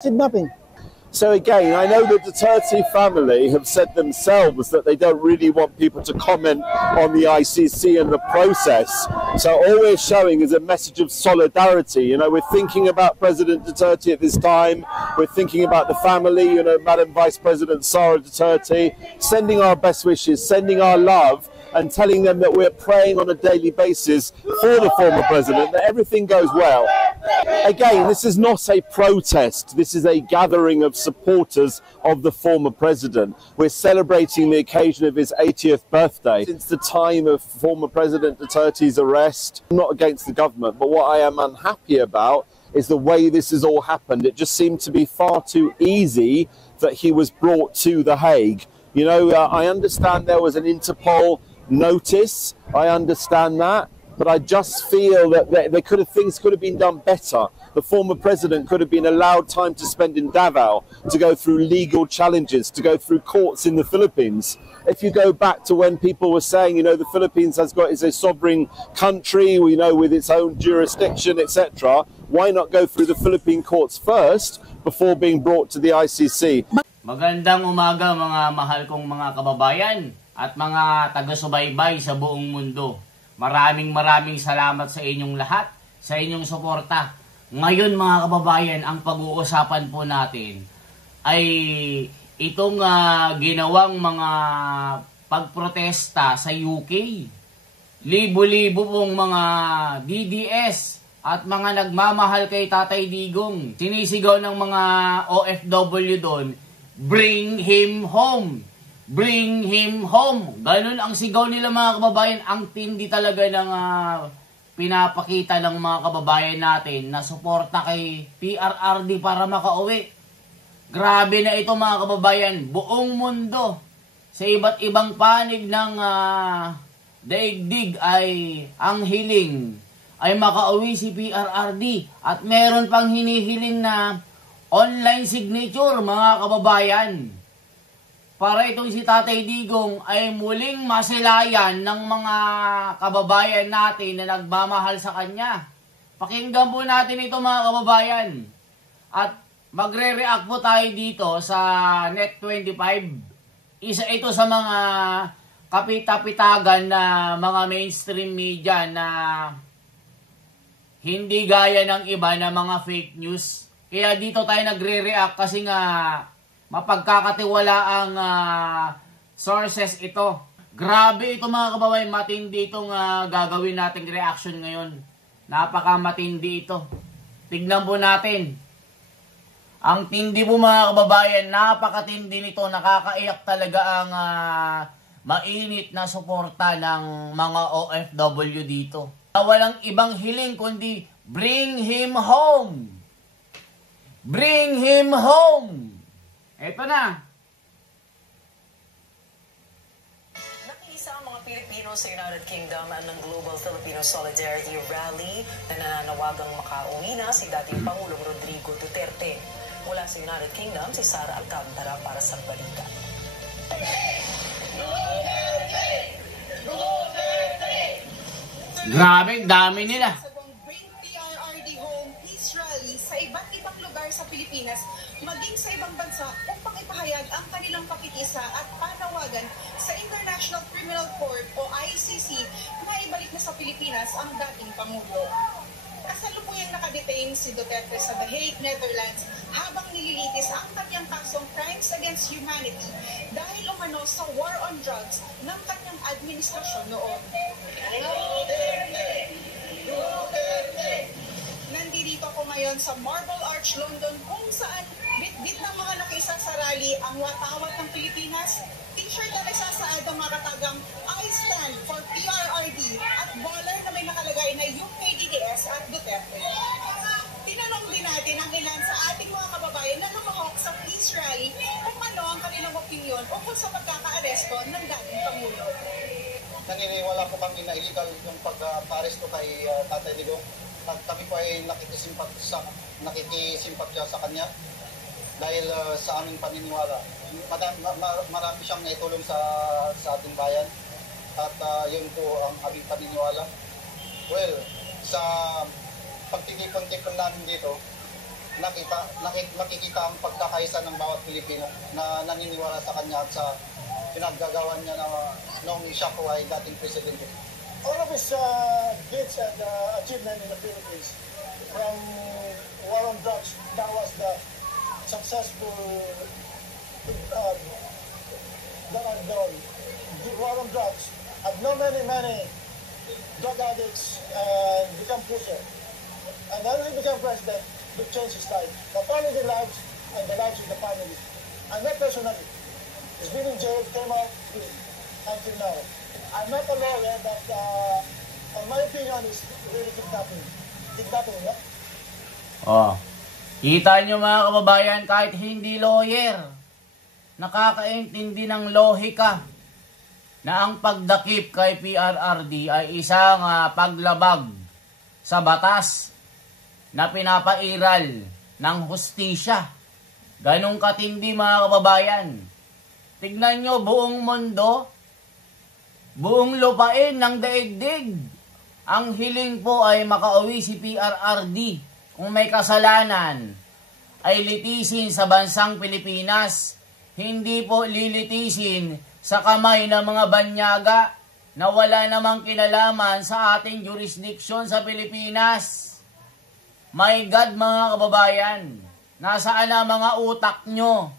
Kidnapping. So again, I know the Duterte family have said themselves that they don't really want people to comment on the ICC and the process. So all we're showing is a message of solidarity. You know, we're thinking about President Duterte at this time. We're thinking about the family, you know, Madam Vice President Sara Duterte, sending our best wishes, sending our love, and telling them that we're praying on a daily basis for the former president, that everything goes well. Again, this is not a protest. This is a gathering of supporters of the former president. We're celebrating the occasion of his 80th birthday. Since the time of former President Duterte's arrest, I'm not against the government, but what I am unhappy about is the way this has all happened. It just seemed to be far too easy that he was brought to The Hague. You know, I understand there was an Interpol notice. I understand that. But I just feel that things could have been done better. The former president could have been allowed time to spend in Davao, to go through legal challenges, to go through courts in the Philippines. If you go back to when people were saying, you know, the Philippines is a sovereign country, you know, with its own jurisdiction, etc., why not go through the Philippine courts first before being brought to the ICC? Magandang umaga mga mahal kong mga kababayan at mga taga-subaybay sa buong mundo. Maraming salamat sa inyong lahat, sa inyong suporta. Ngayon mga kababayan, ang pag-uusapan po natin ay itong ginawang mga pagprotesta sa UK. Libo-libo pong mga DDS at mga nagmamahal kay Tatay Digong. Sinisigaw ng mga OFW doon, bring him home. Bring him home. Ganun ang sigaw nila mga kababayan. Ang tindi talaga ng pinapakita ng mga kababayan natin na suporta kay PRRD para makauwi. Grabe na ito mga kababayan. Buong mundo sa iba't ibang panig ng daigdig ay ang hiling ay makauwi si PRRD. At meron pang hinihiling na online signature mga kababayan. Para itong si Tatay Digong ay muling masilayan ng mga kababayan natin na nagmamahal sa kanya. Pakinggan po natin ito mga kababayan. At magre-react po tayo dito sa Net25. Isa ito sa mga kapitapitagan na mga mainstream media na hindi gaya ng iba na mga fake news. Kaya dito tayo nagre-react kasi nga mapagkakatiwalaang sources ito. Grabe ito mga kababayan, matindi itong gagawin nating reaction ngayon. Napakamatindi ito. Tignan po natin. Ang tindi po mga kababayan, napakatindi nito. Nakakaiyak talaga ang mainit na suporta ng mga OFW dito. Walang ibang hiling kundi bring him home. Bring him home. Eto na. Nakiisa ang mga Pilipino sa United Kingdom ng Global Filipino Solidarity Rally na nananawagang makauwi na si dating Pangulong Rodrigo Duterte. Mula sa United Kingdom, si Sara Alcantara para sa balita. Grabe, dami nila. Bring PRRD Home Peace Rally sa iba't ibang lugar sa Pilipinas, maging sa ibang bansa upang ipahayag ang kanilang pakikisa at panawagan sa International Criminal Court o ICC na ibalik na sa Pilipinas ang dating Pangulo. Kasalukuyang nakadetain si Duterte sa The Hague, Netherlands habang nililitis ang kanyang kasong crimes against humanity dahil umano sa war on drugs ng kanyang administrasyon noon. Nandito ako ngayon sa Marble Arch, London, kung saan bit-bit ng mga nakiisa sa rally ang watawat ng Pilipinas, t-shirt na nagsasaad ang mga katagang I stand for PRRD at baller na may nakalagay na UK DDS at Duterte. Tinanong din natin ang ilan sa ating mga kababayan na lumahok sa peace rally kung ano ang kanilang opinyon ukol sa pagkaka-aresto ng dating Pangulo. Naniniwala po kami na illegal yung pag-aresto kay Tatay Digong. Kami po ay nakikisimpatya sa kanya dahil sa aming paniniwala. Marami siyang naitulong sa ating bayan at yun po ang aming paniniwala. Well, sa pagtitipon-tipon namin dito, nakikita ang pagkakaisa ng bawat Pilipino na naniniwala sa kanya at sa pinaggagawa niya noong siya po ay dating presidente. All of his deeds and achievement in the Philippines, from war on drugs, that was the successful that I've done. The war on drugs. I've known many drug addicts and become pusher. And then he became president to change his life. Not only the lives and the lives of the family. And not personally. He's been in jail, came out free until now. I'm not a lawyer, but my opinion is really kidnapping. Kidnapping, no? Oh. Kita nyo mga kababayan, kahit hindi lawyer, nakakaintindi ng lohika na ang pagdakip kay PRRD ay isang paglabag sa batas na pinapairal ng hustisya. Ganong katindi mga kababayan. Tignan nyo, buong mundo, buong lupain ng daigdig, ang hiling po ay makauwi si PRRD. Kung may kasalanan, ay litisin sa bansang Pilipinas. Hindi po lilitisin sa kamay ng mga banyaga na wala namang kinalaman sa ating jurisdiction sa Pilipinas. My God mga kababayan, nasaan na mga utak nyo?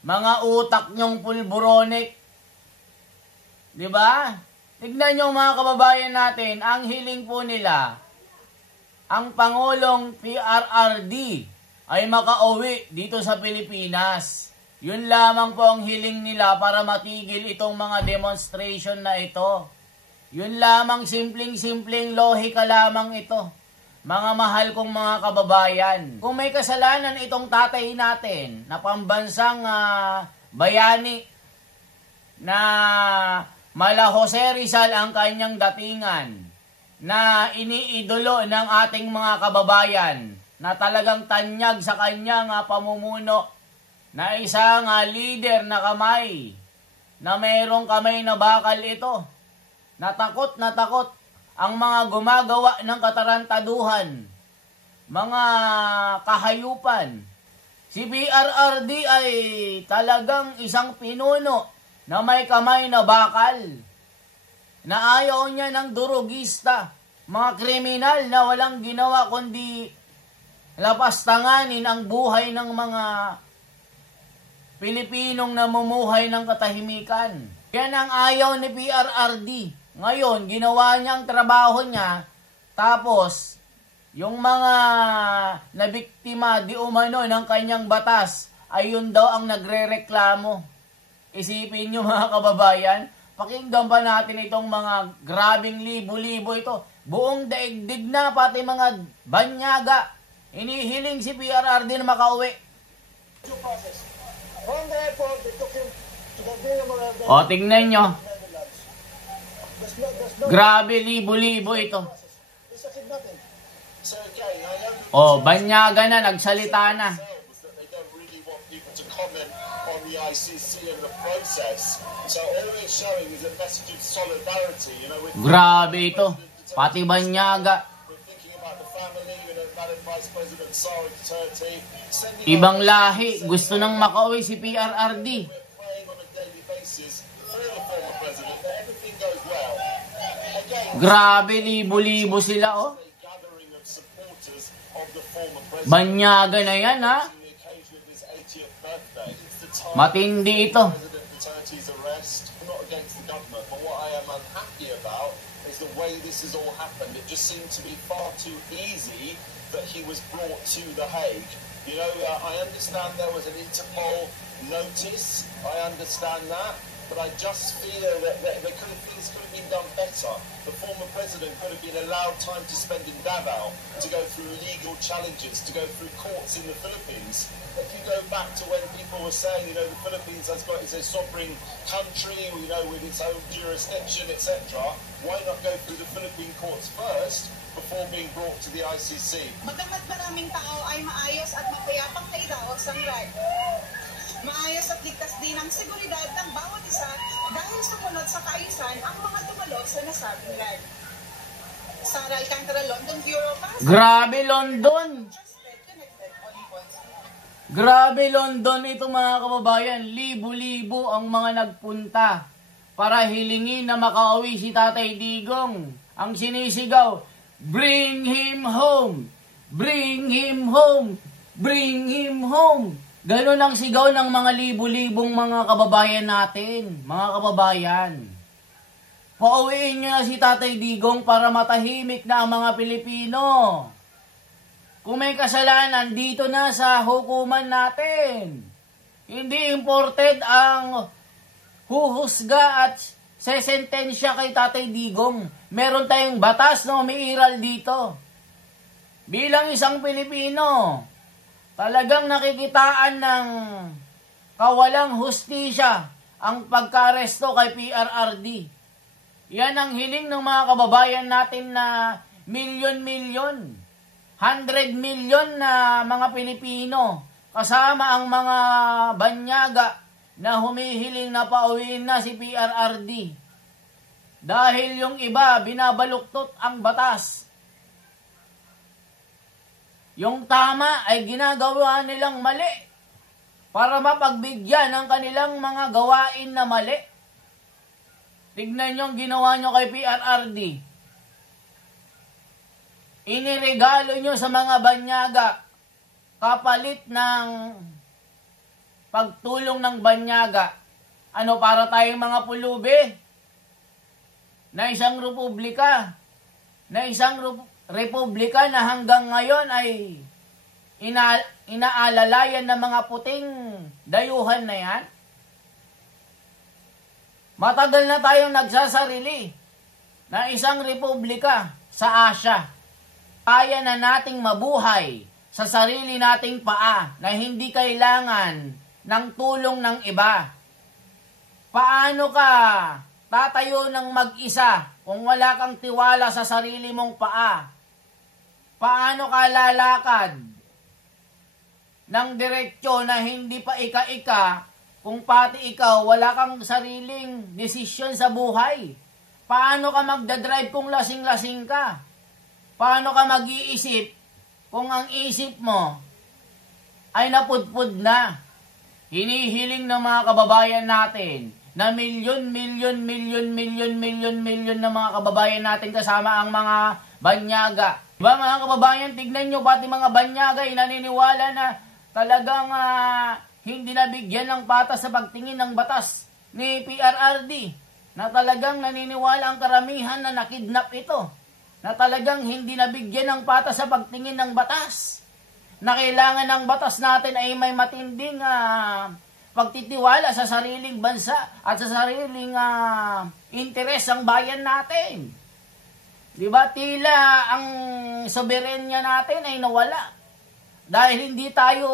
Mga utak nyong pulburonik. Diba? Tignan nyo mga kababayan natin, ang hiling po nila, ang Pangulong PRRD ay makauwi dito sa Pilipinas. Yun lamang po ang hiling nila para matigil itong mga demonstration na ito. Yun lamang, simpleng lohika lamang ito. Mga mahal kong mga kababayan, kung may kasalanan itong tatay natin na pambansang bayani na mala Jose Rizal ang kanyang datingan, na iniidolo ng ating mga kababayan, na talagang tanyag sa kanyang pamumuno, na isang leader na kamay, na mayroong kamay na bakal ito, na takot ang mga gumagawa ng katarantaduhan, mga kahayupan. Si PRRD ay talagang isang pinuno na may kamay na bakal, na ayaw niya ng durugista, mga kriminal na walang ginawa kundi lapastanganin ang buhay ng mga Pilipinong namumuhay ng katahimikan. Yan ang ayaw ni PRRD. Ngayon, ginawa niya ang trabaho niya, tapos yung mga nabiktima di umano ng kanyang batas, ay yun daw ang nagrereklamo. Isipin nyo mga kababayan, pakinggan pa natin itong mga grabing libo-libo ito. Buong daigdig na, pati mga banyaga. Inihiling si PRRD na makauwi. O, tingnan nyo. Grabe, libo-libo ito. O, banyaga na, nagsalita na. On the ICC and the process. So all we're showing is a message of solidarity, you know, with grabe ito, pati banyaga. We're thinking about the family, you know, Madam Vice President Sara Duterte, ibang lahi, gusto nang makauwi si PRRD. We're praying on a daily basis for the former president that everything goes well. Again, Grabe, libo-libo sila, oh. a gathering of supporters of the former president. Banyaga na yan, ha? On the occasion of his 80th birthday. Matindi ito. President Duterte's arrest. I'm not against the government, but what I am unhappy about is the way this has all happened. It just seemed to be far too easy that he was brought to The Hague. You know, I understand there was an Interpol notice. I understand that. But I just feel that things could have been done better. The former president could have been allowed time to spend in Davao, to go through legal challenges, to go through courts in the Philippines. If you go back to when people were saying, you know, the Philippines is a sovereign country, you know, with its own jurisdiction, etc., why not go through the Philippine courts first before being brought to the ICC? Bagamat maraming tao ay maayos at mapayapang kaidaos ang RAG. Maayos at ligtas din ang seguridad ng bawat isa dahil sumunod sa kaayusan ang mga dumalo sa nasabing RAG. Sara Alcantara, London Bureau. Grabe, London. Grabe London ito mga kababayan. Libo-libo ang mga nagpunta para hilingin na makauwi si Tatay Digong. Ang sinisigaw, bring him home! Bring him home! Bring him home! Ganon ang sigaw ng mga libo-libong mga kababayan natin. Mga kababayan. Pauwiin nyo na si Tatay Digong para matahimik na ang mga Pilipino. Kung may kasalanan, dito na sa hukuman natin. Hindi imported ang huhusga at sesentensya kay Tatay Digong. Meron tayong batas na umiiral dito. Bilang isang Pilipino, talagang nakikitaan ng kawalang hustisya ang pagka-aresto kay PRRD. Yan ang hiling ng mga kababayan natin na milyon-milyon, 100 million na mga Pilipino, kasama ang mga banyaga na humihiling na pauwiin na si PRRD. Dahil yung iba, binabaluktot ang batas. Yung tama ay ginagawa nilang mali para mapagbigyan ang kanilang mga gawain na mali. Tignan nyo ang ginawa nyo kay PRRD. Iniregalo nyo sa mga banyaga kapalit ng pagtulong ng banyaga. Ano, para tayong mga pulubi na isang republika, republika na hanggang ngayon ay inaalalayan ng mga puting dayuhan na yan. Matagal na tayong nagsasarili na isang republika sa Asia. Kaya na nating mabuhay sa sarili nating paa na hindi kailangan ng tulong ng iba. Paano ka tatayo ng mag-isa kung wala kang tiwala sa sarili mong paa? Paano ka lalakad ng diretsyo na hindi pa ika-ika kung pati ikaw wala kang sariling desisyon sa buhay? Paano ka magdadrive kung lasing-lasing ka? Paano ka mag-iisip kung ang isip mo ay napudpud na? Hinihiling ng mga kababayan natin na milyon na mga kababayan natin kasama ang mga banyaga. Diba mga kababayan, tignan nyo, pati mga banyaga ay naniniwala na talagang hindi nabigyan ng patas sa pagtingin ng batas ni PRRD. Na talagang naniniwala ang karamihan na nakidnap ito. Na talagang hindi nabigyan ng patas sa pagtingin ng batas. Na kailangan ng batas natin ay may matinding pagtitiwala sa sariling bansa at sa sariling interes ng bayan natin. Diba? Tila ang soberenya natin ay nawala. Dahil hindi tayo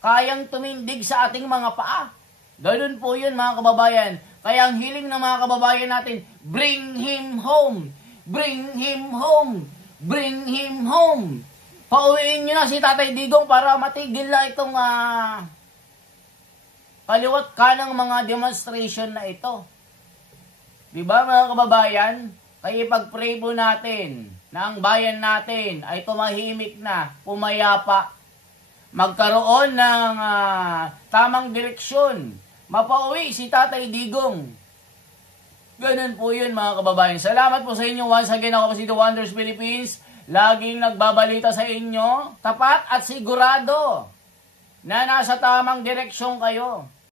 kayang tumindig sa ating mga paa. Ganun po yun mga kababayan. Kaya ang hiling ng mga kababayan natin, bring him home! Bring him home! Bring him home! Pauwiin nyo na si Tatay Digong para matigil na itong kaliwat kanang mga demonstration na ito. Diba mga kababayan? Kaya ipag-pray po natin na ang bayan natin ay tumahimik na, pumayapa, magkaroon ng tamang direksyon, mapauwi si Tatay Digong. Ganun po yun mga kababayan. Salamat po sa inyo once again. Ako po si The Wonders Philippines. Laging nagbabalita sa inyo, tapat at sigurado na nasa tamang direksyon kayo.